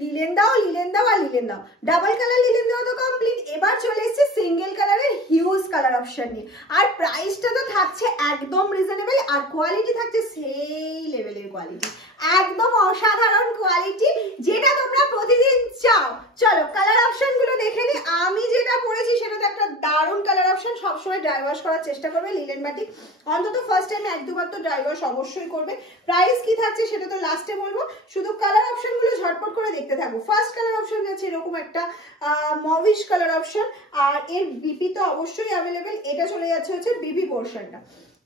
Linen দাও আর linen দাও, double colour linen দাও তো কমপ্লিট। এবার চলে এসেছে সিঙ্গেল কালারের হিউজ কালার অপশন নিয়ে, আর প্রাইসটা তো থাকছে একদম রিজনেবল, আর কোয়ালিটি থাকছে সেই লেভেলের কোয়ালিটি, একদম অসাধারণ কোয়ালিটি, যেটা তোমরা প্রতিদিন চাও। চলো কালার অপশন গুলো দেখে নি। আমি যেটা পরেছি সেটা তো একটা দারুণ কালার অপশন, সবসময় ড্রাই ওয়াশ করার চেষ্টা করবে লিলেন বাটিক, অন্তত ফার্স্ট টাইমে এক দুবার তো ড্রাই ওয়াশ অবশ্যই করবে। প্রাইস কি থাকছে সেটা তো লাস্টে বলবো, শুধু কালার অপশন গুলো ঝটপট করে দেখতে থাকবো। ফার্স্ট কালার অপশন আছে এরকম একটা মভিশ কালার অপশন, আর এর বিপি তো অবশ্যই অ্যাভেলেবেল। এটা চলে যাচ্ছে হচ্ছে বিপি পোর্শনটা।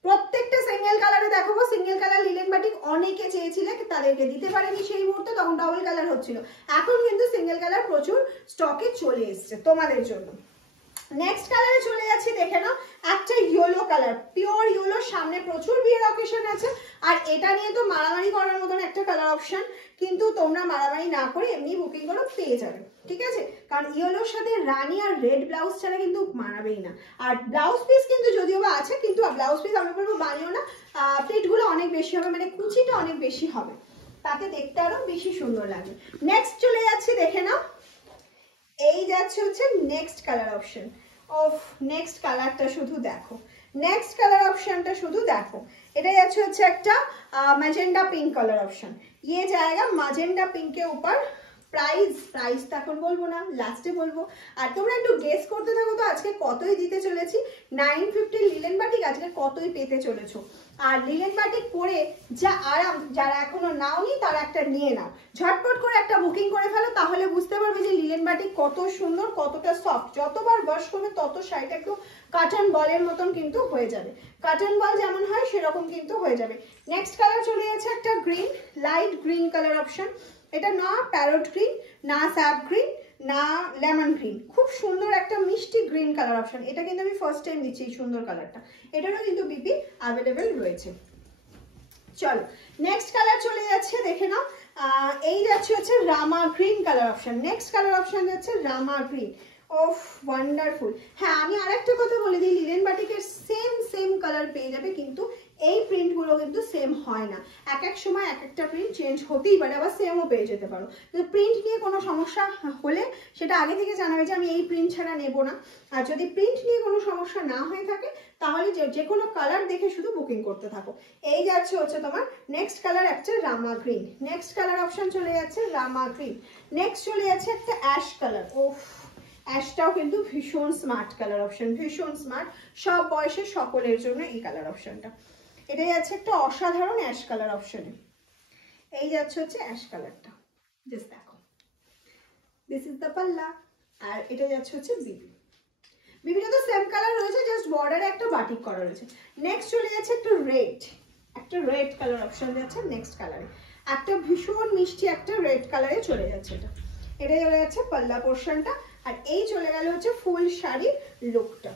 প্রত্যেকটা সিঙ্গেল কালারে দেখাবো। সিঙ্গেল কালার লিলেন বাটিক অনেকে চেয়েছিলে, তাদেরকে দিতে পারেনি সেই মুহূর্তে, তখন ডাবল কালার হচ্ছিল। এখন কিন্তু সিঙ্গেল কালার প্রচুর স্টকে চলে এসছে তোমাদের জন্য। নেক্সট কালারে চলে যাচ্ছি, দেখে নাও একটা ইয়েলো কালার, পিওর ইয়েলো, সামনে প্রচুর বিয়ের অকেশন আছে, আর এটা নিয়ে তো মারামারি করার মতন একটা কালার অপশন, কিন্তু তোমরা মারামারি না করে এমনি বুকিং করো, পেয়ে যাবে, ঠিক আছে? কারণ ইয়েলোর সাথে রানি আর রেড ব্লাউজ ছাড়া কিন্তু মানাবেই না। আর ব্লাউজ পিস কিন্তু যদিও বা আছে, কিন্তু ব্লাউজ পিস আমি বলবো বানিও না, প্রিন্টগুলো অনেক বেশি হবে, মানে কুচিটা অনেক বেশি হবে, তাতে দেখতে আরো বেশি সুন্দর লাগে। নেক্সট চলে যাচ্ছি, দেখে নাও এই যাচ্ছে হচ্ছে next colour option. Of next কালারটা শুধু দেখো, নেক্সট কালার অপশনটা শুধু দেখো। এটা যাচ্ছে হচ্ছে একটা मैजेंडा पिंक कलर ऑप्शन, ये जाएगा मैजेंडा पिंक के ऊपर। প্রাইস তো এখন বলবো না, লাস্টে বলবো। আর তোমরা একটু গেস করতে থাকো তো আজকে কতই দিতে চলেছি। 950 লিলেন বাটিক আজকে কতই পেতে চলেছো। আর লিলেন বাটিক পরে যা আরাম, যারা এখনো নাওনি তারা একটা নিয়ে নাও, ঝটপট করে একটা বুকিং করে ফেলো, তাহলে বুঝতে পারবে যে লিলেন বাটিক কত সুন্দর, কতটা সফট। যতবার ওয়াশ করবে তত শাড়িটা একটু কাটন বলের মতন কিন্তু হয়ে যাবে, কাটন বল যেমন হয় সেরকম কিন্তু হয়ে যাবে। নেক্সট কালার চলে যাচ্ছে একটা green, light green colour option. এটা না প্যারট গ্রিন, না স্যাপ গ্রিন, না লেমন গ্রিন, খুব সুন্দর একটা মিষ্টি গ্রিন কালার অপশন। এটা কিন্তু আমি ফার্স্ট টাইম দিচ্ছি এই সুন্দর কালারটা, এটারও কিন্তু বিপি অ্যাভেলেবেল রয়েছে। চলো নেক্সট কালার চলে যাচ্ছে, দেখে নাও এই যাচ্ছে হচ্ছে Rama green colour option. Next colour option যাচ্ছে রামা গ্রিন। ওফ ওয়ান্ডারফুল। হ্যাঁ আমি আরেকটা কথা বলে দিই, লিলেন বাটিকের সেম কালার পেয়ে যাবে, কিন্তু এই প্রিন্টগুলো কিন্তু সেম হয় না, এক এক সময় এক একটা প্রিন্ট চেঞ্জ হতেই পারে, আবার সেমও পেয়ে যেতে পারো। কিন্তু প্রিন্ট নিয়ে কোনো সমস্যা হলে সেটা আগে থেকে জানাবে যে আমি এই প্রিন্ট ছাড়া নেব না। আর যদি প্রিন্ট নিয়ে কোনো সমস্যা না হয়ে থাকে তাহলে যে কোনো কালার দেখে শুধু বুকিং করতে থাকো। এই যাচ্ছে হচ্ছে তোমার নেক্সট কালার একটা রামা গ্রিন। নেক্সট কালার অপশন চলে যাচ্ছে রামা গ্রিন। নেক্সট চলে যাচ্ছে একটা অ্যাশ কালার। ওফ অ্যাশটাও কিন্তু ভীষণ স্মার্ট কালার অপশন, ভীষণ স্মার্ট, সব বয়সের সকলের জন্য এই কালার অপশনটা। এটাই যাচ্ছে একটা অসাধারণ অ্যাশ কালার অপশনে। এই যাচ্ছে হচ্ছে অ্যাশ কালারটা, জাস্ট দেখো, দিস ইজ দ্য পাল্লা। আর এটা যাচ্ছে হচ্ছে বিবি, বিবিটা তো সেম কালার রয়েছে, জাস্ট বর্ডারে একটা বাটিক করা রয়েছে। নেক্সট চলে যাচ্ছে একটা রেড কালার অপশন যাচ্ছে নেক্সট কালারে, একটা ভীষণ মিষ্টি একটা রেড কালারে চলে যাচ্ছে। এটা চলে যাচ্ছে পাল্লা পোর্শনটা, আর এই চলে গেল হচ্ছে ফুল শাড়ির লুকটা।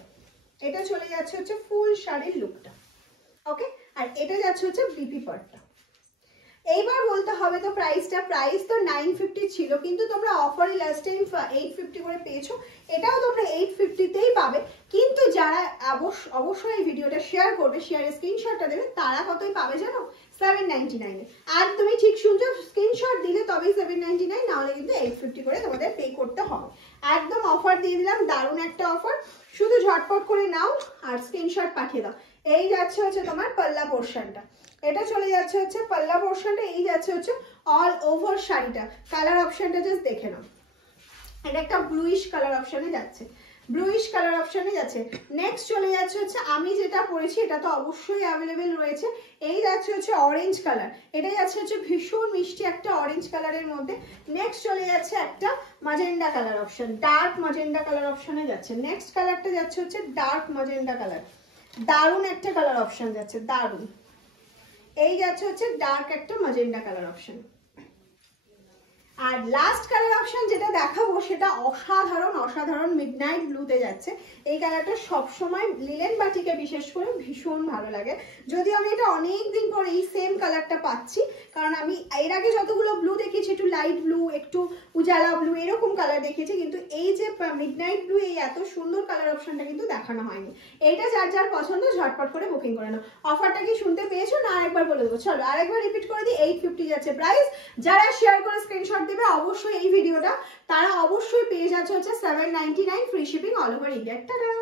এটা চলে যাচ্ছে হচ্ছে ফুল শাড়ির লুকটা, ওকে। আর এটা যাচ্ছে হচ্ছে বিপি পার্টটা। এইবার বলতে হবে তো প্রাইসটা, প্রাইস তো 950 ছিল, কিন্তু তোমরা অফারে লাস্ট টাইম 850 করে পেয়েছো, এটাও তোমরা 850তেই পাবে। কিন্তু যারা অবশ্যই এই ভিডিওটা শেয়ার করবে, শেয়ারের স্ক্রিনশটটা দেবে, তারা কতই পাবে জানো? 799 এ। আর তুমি ঠিক শুনছো, স্ক্রিনশট দিলে তবেই 799, না হলে কিন্তু 850 করে তোমাদের পে করতে হবে। একদম অফার দিয়ে দিলাম, দারুণ একটা অফার, শুধু ঝটপট করে নাও আর স্ক্রিনশট পাঠিয়ে দাও। এই যাচ্ছে হচ্ছে তোমার পাল্লা পোর্শনটা, এটা চলে যাচ্ছে হচ্ছে পাল্লা পোর্শনটা। এই যাচ্ছে হচ্ছে অল ওভার শাড়িটা। কালার অপশনটা জাস্ট দেখে নাও, এটা একটা ব্লুইশ কালার অপশনে যাচ্ছে, ব্লুইশ কালার অপশনে যাচ্ছে। নেক্সট চলে যাচ্ছে হচ্ছে আমি যেটা পরেছি, এটা তো অবশ্যই অ্যাভেলেবেল রয়েছে। এই যাচ্ছে হচ্ছে অরেঞ্জ কালার, এটা যাচ্ছে হচ্ছে ভীষণ মিষ্টি একটা অরেঞ্জ কালারের মধ্যে। নেক্সট চলে যাচ্ছে একটা magenta colour option, dark magenta colour অপশনে যাচ্ছে। নেক্সট কালারটা যাচ্ছে হচ্ছে ডার্ক ম্যাজেন্ডা কালার, দারুণ একটা কালার অপশন যাচ্ছে, দারুণ। এই যাচ্ছে হচ্ছে ডার্ক একটা ম্যাজেন্ডা কালার অপশন। আর লাস্ট কালার অপশন যেটা দেখাবো সেটা অসাধারণ মিডনাইট ব্লুতে যাচ্ছে। এই কালারটা সবসময় লিলেন বাটিকে বিশেষ করে ভীষণ ভালো লাগে, যদিও আমি এটা অনেকদিন পরে এই সেম কালারটা পাচ্ছি, কারণ আমি এর আগে যতগুলো ব্লু দেখিয়েছি একটু লাইট ব্লু, একটু উজালা ব্লু, এরকম কালার দেখিয়েছি, কিন্তু এই যে মিডনাইট ব্লু, এই এত সুন্দর কালার অপশনটা কিন্তু দেখানো হয়নি। এইটা যার যার পছন্দ ঝটপট করে বুকিং করে নাও। অফারটা কি শুনতে পেয়েছো না আরেকবার বলে দেবো? চলো আরেকবার রিপিট করে দিই, 850 যাচ্ছে প্রাইস। যারা শেয়ার করে স্ক্রিনশট স্ক্রিনশট দেবে অবশ্যই এই ভিডিওটা, তারা অবশ্যই পেয়ে যাচ্ছে হচ্ছে 799 free shipping all over India. Tata.